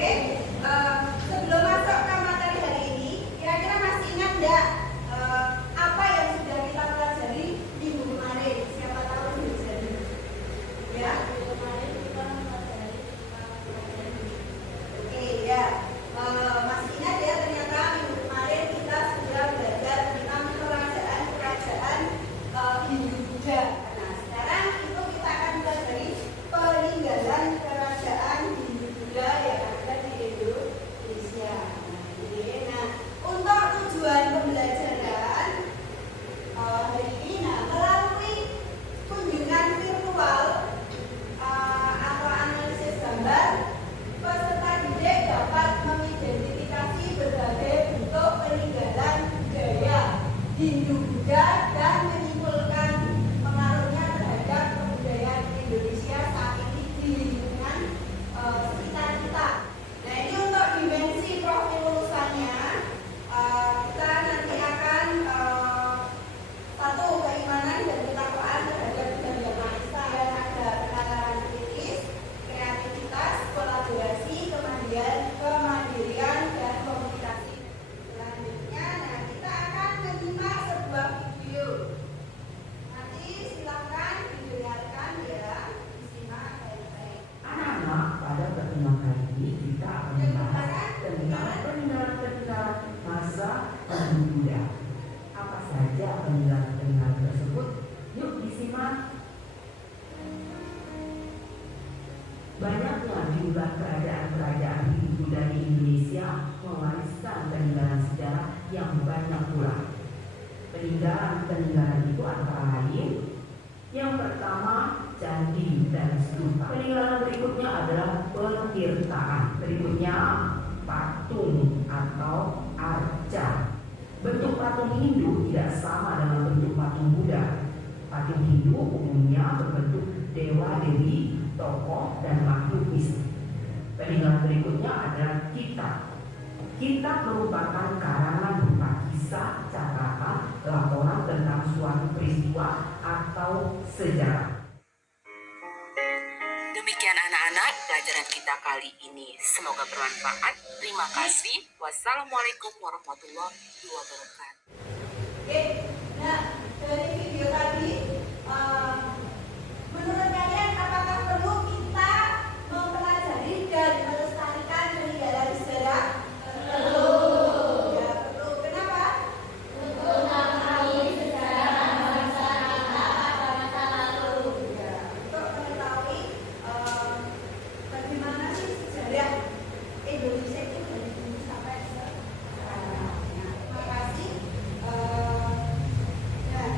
Oke, sebelum masuk ke materi hari ini, kira-kira masih ingat nggak apa yang sudah kita pelajari minggu kemarin? Siapa tahu minggu kemarin? Ya, minggu kemarin kita mempelajari. Oke, ya, masih ingat ya, ternyata minggu kemarin kita sudah belajar tentang kerajaan Hindu Buddha. Nah, sekarang itu kita akan pelajari peninggalan kerajaan Hindu Buddha yang ada di Indonesia. Nah, untuk tujuan pembelajaran hari ini, melalui kunjungan virtual atau analisis gambar, peserta didik dapat mengidentifikasi berbagai bentuk peninggalan budaya Hindu Buddha dan menyimpulkan pengaruhnya terhadap kebudayaan Indonesia saat ini di lingkungan sekitar kita. Nah, ini untuk dimensi profil lulusannya, kita nanti akan satu, keimanan dan ketakwaan terhadap budaya bangsa yang ada penalaran kritis, kreativitas, kolaborasi, kemandirian dan komunikasi. Selanjutnya, nah, kita akan menyimak sebuah video. Nanti silakan didengarkan ya, disimak baik-baik. Anak-anak, pada pertemuan kali ini kita akan membahas tentang peninggalan-peninggalan masa Hindu Buddha. Apa saja peninggalan-peninggalan tersebut? Yuk disimak. Banyaknya jumlah kerajaan-kerajaan Hindu Buddha di Indonesia mewariskan peninggalan sejarah yang banyak pula. Peninggalan-peninggalan itu antara lain: yang pertama, candi dan stupa. Peninggalan berikutnya adalah petirtaan. Berikutnya, patung atau arca. Bentuk patung Hindu tidak sama dengan bentuk patung Buddha. Patung Hindu umumnya berbentuk dewa-dewi, tokoh, dan makhluk mistik. Peninggalan berikutnya adalah kitab. Kitab merupakan karangan berupa kisah, catatan, laporan tentang suatu peristiwa atau sejarah. Demikian anak-anak pelajaran kita kali ini. Semoga bermanfaat. Terima kasih. Wassalamualaikum warahmatullahi wabarakatuh. Oke, nah dari video tadi, menurut kalian apakah perlu kita mempelajari dan melestarikan peninggalan sejarah? Perlu. Ya, perlu. Kenapa? Untuk mengetahui sejarah bangsa kita pada masa lalu. Ya, untuk mengetahui bagaimana sih sejarah Indonesia itu dari dulu sampai sekarang. Nah, terima kasih. Nah,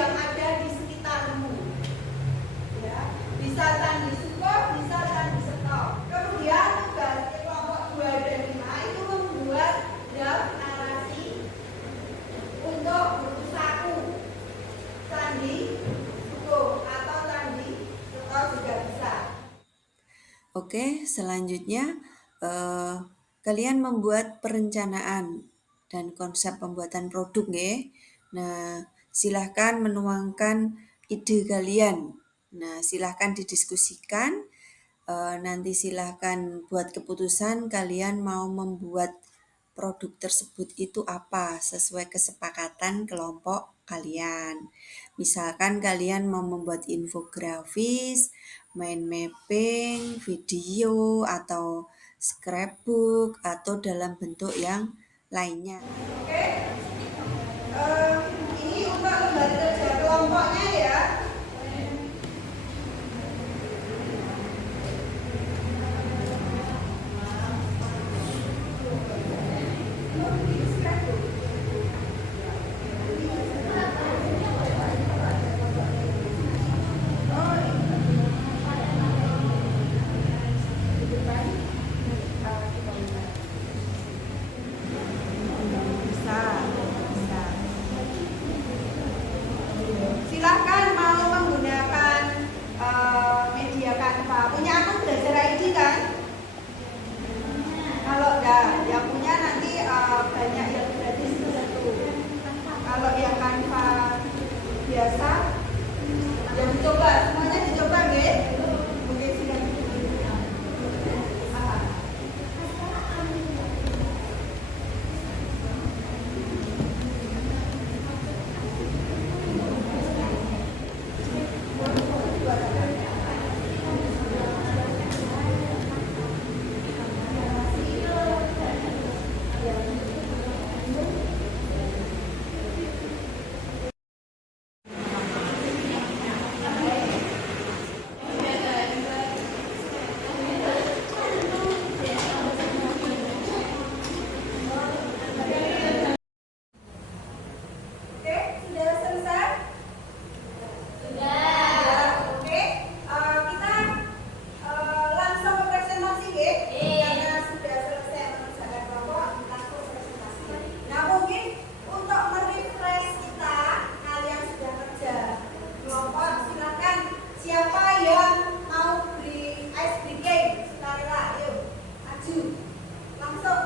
yang ada di sekitarmu. Ya, bisa candi support, bisa candi stop. Kemudian tugas kelompok 2 dan 5 itu membuat draft narasi untuk buku saku candi hukum atau candi stop juga bisa. Oke, selanjutnya kalian membuat perencanaan dan konsep pembuatan produk nggih. Nah, silahkan menuangkan ide kalian. Nah, silahkan didiskusikan. Nanti silahkan buat keputusan kalian mau membuat produk tersebut itu apa sesuai kesepakatan kelompok kalian. Misalkan kalian mau membuat infografis, mind mapping, video, atau scrapbook, atau dalam bentuk yang lainnya. Oke, ini untuk lembaga kerja kelompoknya ya. Silahkan mau menggunakan media Canva. Punya akun belajar ID kan? Kalau enggak, yang punya nanti banyak yang gratis satu. Kalau yang Canva biasa, yang dicoba, semuanya dicoba nggih? Mungkin sudah. Oke, sudah selesai? Sudah. Oke, kita langsung ke presentasi nggih. Karena sudah selesai mengerjakan kelompok, langsung presentasi. Nah, mungkin untuk merefresh kita, kalian sudah kerja kelompok, silakan siapa yang mau beri ice breaking? Sukarela, yuk, maju. Langsung.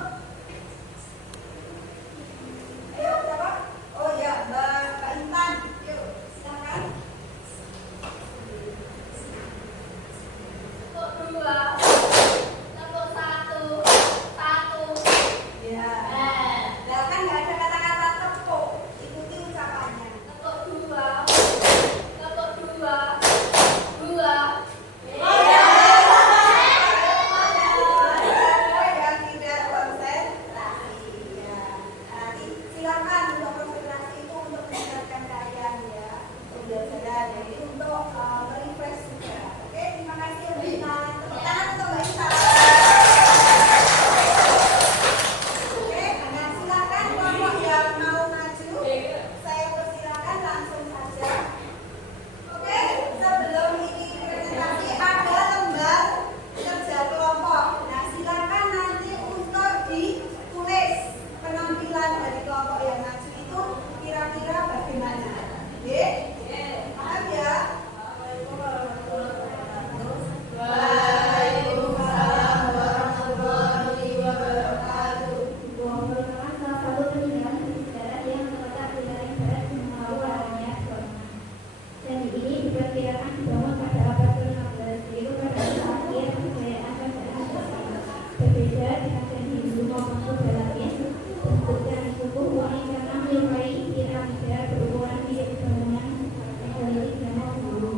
Ayo, siapa? Oh ya, Mbak Intan, yuk, silakan. Tepuk 2, tepuk 1, 1. Ya. Nah, kan nggak ada kata-kata tepuk, ikuti ucapannya. Tepuk 2, tepuk 2, 2. Yang tidak konsentrasi. Ya. Nanti silakan untuk konsentrasi itu untuk meningkatkan kalian ya, pembelajaran. Jadi untuk merefresh juga. Oke, terima kasih Mbak Intan. Tepuk tangan untuk Mbak Intan. Oke, nah silakan kelompok yang mau maju, saya persilakan langsung saja. Oke, sebelum ini presentasi ada lembar kerja kelompok. Nah, silakan nanti untuk ditulis penampilan dari kelompok yang maju itu kira-kira bagaimana. Oke? Paham ya? Waalaikumsalam warahmatullahi wabarakatuh. Merupakan salah satu peninggalan sejarah yang terletak di wilayah barat Bengawan namanya Borneo. Candi ini diperkirakan dibangun pada abad ke-15, yaitu pada saat akhir kejayaan kerajaan Jepang. Berbeda dengan candi Hindu maupun Buddha lain, bentuk candi kukuh unik karena menyerupai piramida berukuran mirip bangunan megalitik zaman dulu.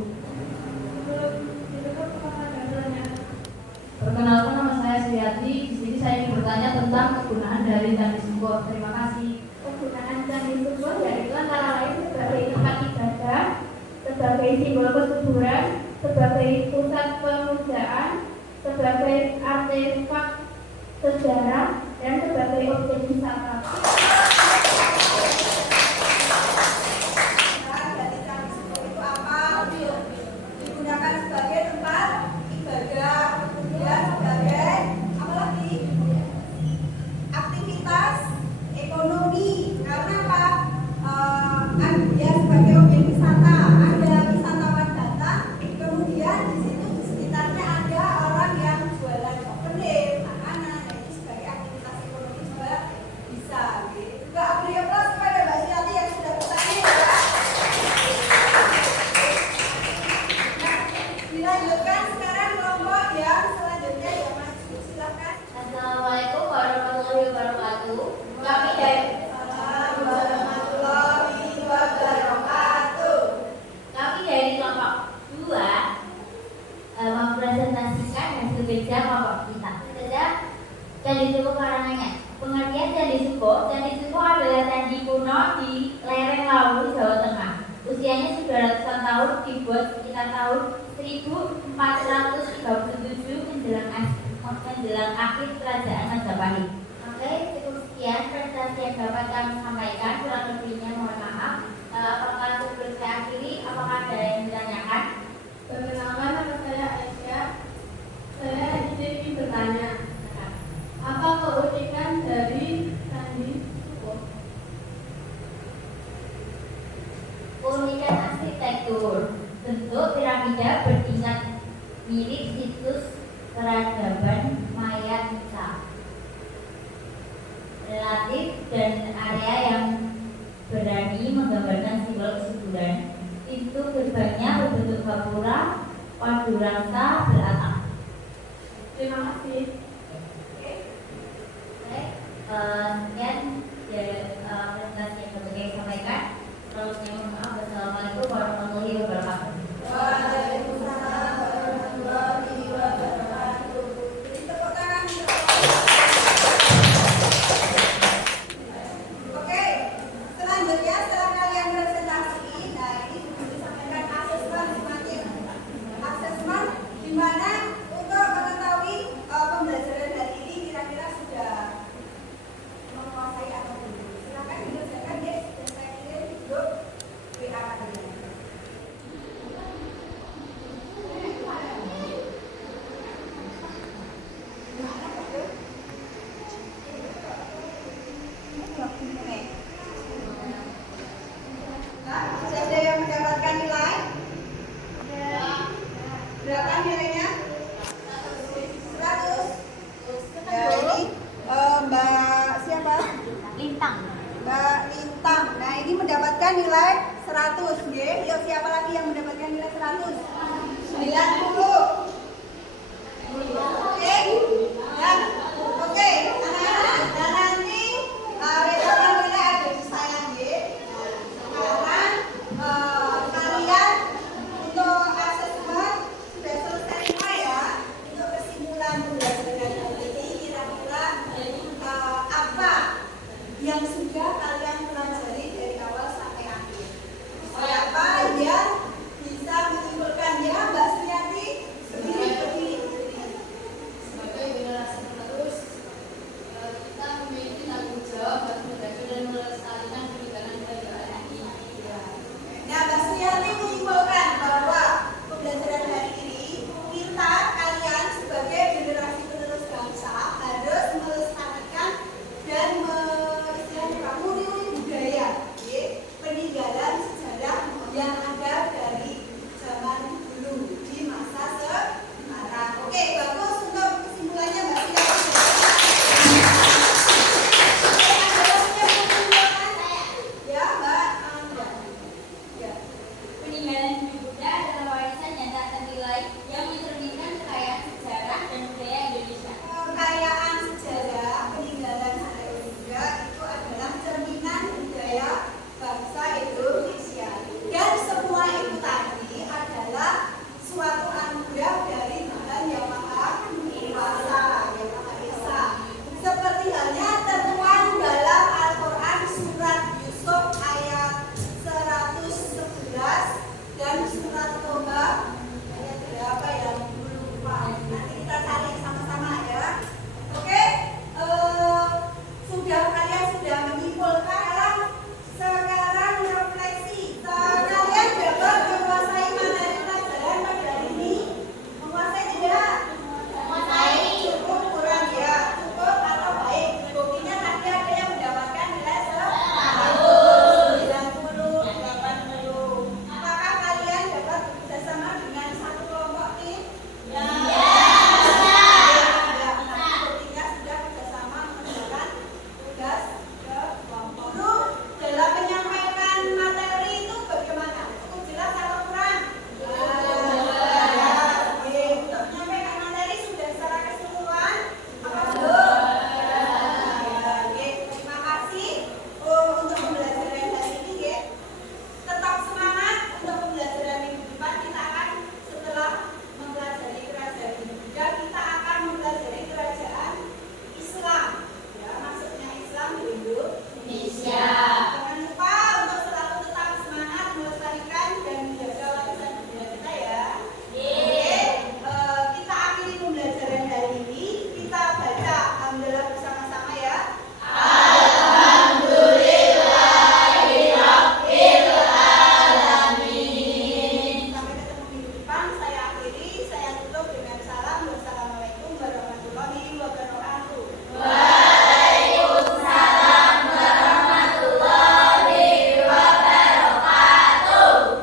Perkenalkan, nama saya Sriati. Di sini saya ingin bertanya tentang kegunaan dari candi Sumbo. Terima kasih. Penggunaan candi Sumbo yaitu antara lain sebagai tempat ibadah, sebagai simbol kesuburan, sebagai pusat pemujaan, sebagai artefak sejarah, dan sebagai objek wisata. Nah, dari dibuat sekitar tahun 1437 menjelang akhir kerajaan Majapahit. Oke, cukup sekian presentasi yang dapat kami sampaikan. Kurang lebihnya mohon maaf. Apakah sebelum saya akhiri, apakah ada yang ditanyakan? Perkenalkan, nama saya Aisyah. Saya ingin bertanya, apa keunikan dari Candi Suko? Keunikan arsitektur, bentuk piramida bertingkat mirip situs peradaban Maya Inca. Relatif dan area yang berani menggambarkan simbol kesuburan. Pintu gerbangnya berbentuk gapura, wadurangsa beratap. Terima kasih. Sekian presentasi yang dapat saya sampaikan. Terusnya mohon maaf. Wassalamualaikum warahmatullahi wabarakatuh. Waalaikumsalam warahmatullahi wabarakatuh. Beri tepuk tangan. Oke, selanjutnya setelah kalian presentasi, nah ini disampaikan asesmen semakin asesmen di mana untuk mengetahui pembelajaran hari ini kira-kira sudah menguasai atau belum. Silakan dikerjakan guys, dan saya kirim grup WA kalian. Nah, sudah ada yang mendapatkan nilai? Berapa nilainya? 100. Jadi Mbak siapa? Lintang. Mbak Lintang. Nah, ini mendapatkan nilai 100, nggih. Yuk, siapa lagi yang mendapatkan nilai 100? 90. Oke. Dan oke, anak-anak. Dan nanti rekaman nilai ada di saya, nggih. Sekarang kalian untuk asesmen sudah selesai semua ya. Untuk kesimpulan pembelajaran hari ini kira-kira apa yang sudah kalian pelajari dari awal sampai akhir. Siapa yang bisa menyimpulkannya? Mbak Suryati, berdiri. Sebagai generasi penerus, kita memiliki tanggung jawab dan menjaga dan melestarikan pendidikan budaya ini. Nah, Mbak Suryati menyimpulkan bahwa pembelajaran hari ini kita kalian sebagai generasi penerus bangsa harus melestarikan dan istilahnya menguri budaya, peninggalan sejarah yang ada